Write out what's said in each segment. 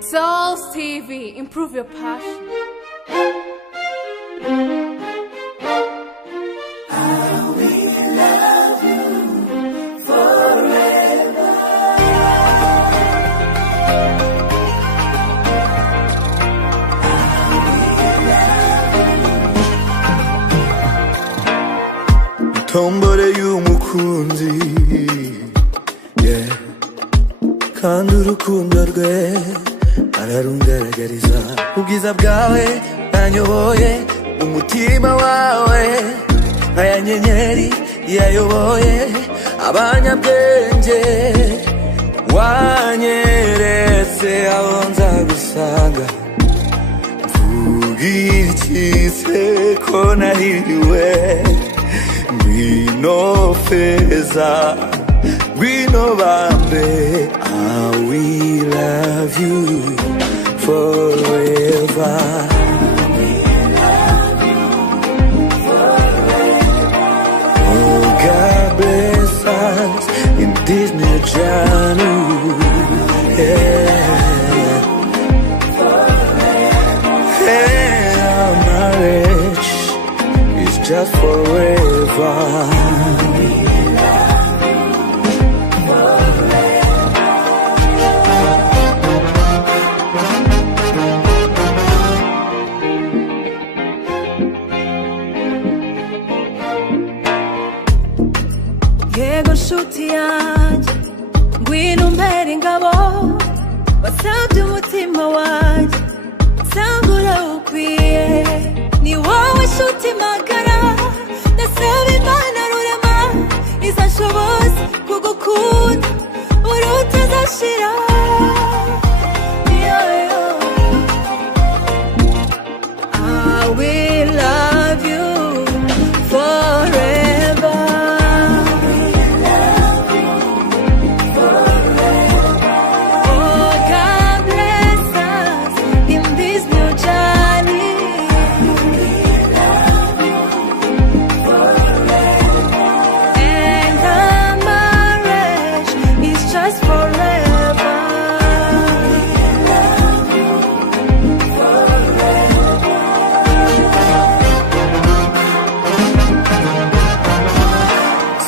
Souls TV, improve your passion. tombore y'umukunzi, yeah. Kandi urukundo rwe ararungaragariza. Ubwiza bwawe nanyoboye umutima wawe, nkaya nyenyeri yayoboye abanyabwenge. Wanyeretse aho nzagusanga, mvuga iki se ko nahiriwe. Ngwino feza, ngwino bambe, I will love you forever. Oh, God bless us in this new journey, yeah. And our marriage is just forever. Yego nshuti yanjye, ngwino umpere ingabo, wasabye umutima wanjye, nsanga urawukwiye. Ni wowe nshuti magara, ndasaba Imana rurema izashoboza kugukunda urutazashira. I will love you forever. Oh, God bless us in this new journey. And our marriage is just forever.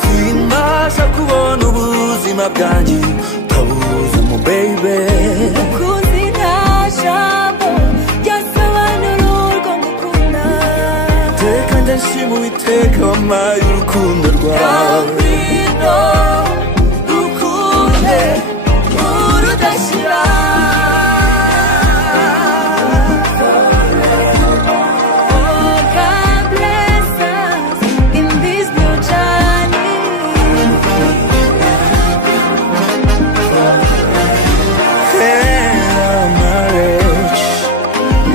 Simbasha kubona ubuzima bwanjye utabuza mu baby. Ukuzi nta jambo ryasobanura urwo ngukunda. Teka ndashima Uwiteka wampaye urukundo rwawe. Ngwino rukunde urudashira. Oh, God bless us in this new journey. And our marriage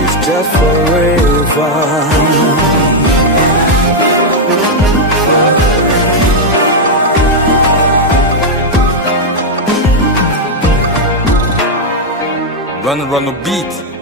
is just forever. Run the beat.